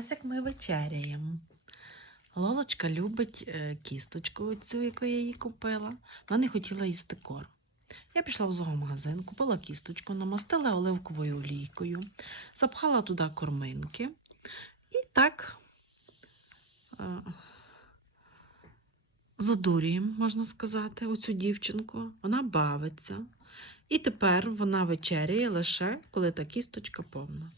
Ось як ми вечеряємо. Лолочка любить е, кісточку, цю, яку я їй купила. Вона не хотіла їсти корм. Я пішла в зоомагазин, купила кісточку, намастила оливковою олійкою, запхала туди корминки. І так е, задурюємо, можна сказати, оцю дівчинку. Вона бавиться. І тепер вона вечеряє лише, коли та кісточка повна.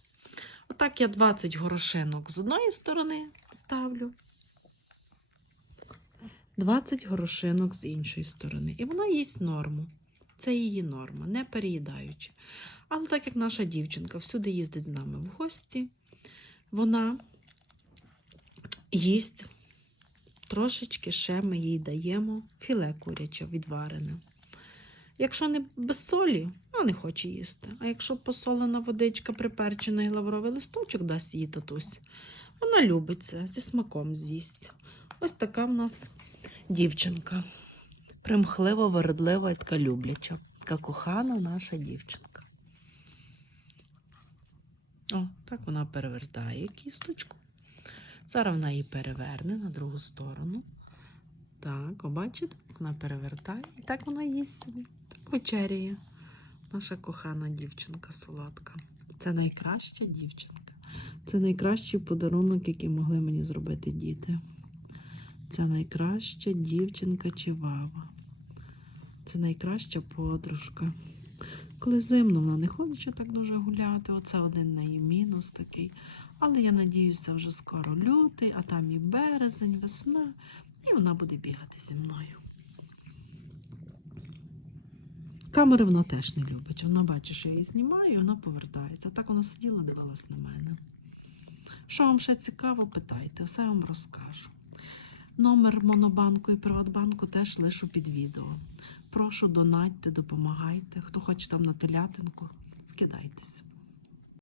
Отак я 20 горошинок з одної сторони ставлю, 20 горошинок з іншої сторони. І вона їсть норму. Це її норма, не переїдаючи. Але так як наша дівчинка всюди їздить з нами в гості, вона їсть трошечки ще ми їй даємо філе куряче відварене. Якщо не без солі, вона не хоче їсти. А якщо посолена водичка, приперчена і лавровий листочок дасть їй татусь, вона любить це, зі смаком з'їсть. Ось така в нас дівчинка. Примхлива, вередлива і така любляча. Така кохана наша дівчинка. О, так вона перевертає кісточку. Зараз вона її переверне на другу сторону. Так, бачите, вона перевертає і так вона їсть собі. Вечеряє. Наша кохана дівчинка солодка. Це найкраща дівчинка. Це найкращий подарунок, який могли мені зробити діти. Це найкраща дівчинка Чивава. Це найкраща подружка. Коли зимно вона не хоче так дуже гуляти, оце один неї мінус такий. Але я надіюся, вже скоро лютий, а там і березень, весна, і вона буде бігати зі мною. Камери вона теж не любить. Вона бачить, що я її знімаю, і вона повертається. Так вона сиділа, дивилась на мене. Що вам ще цікаво, питайте, все вам розкажу. Номер Монобанку і Приватбанку теж лишу під відео. Прошу донатьте, допомагайте. Хто хоче там на телятинку, скидайтесь.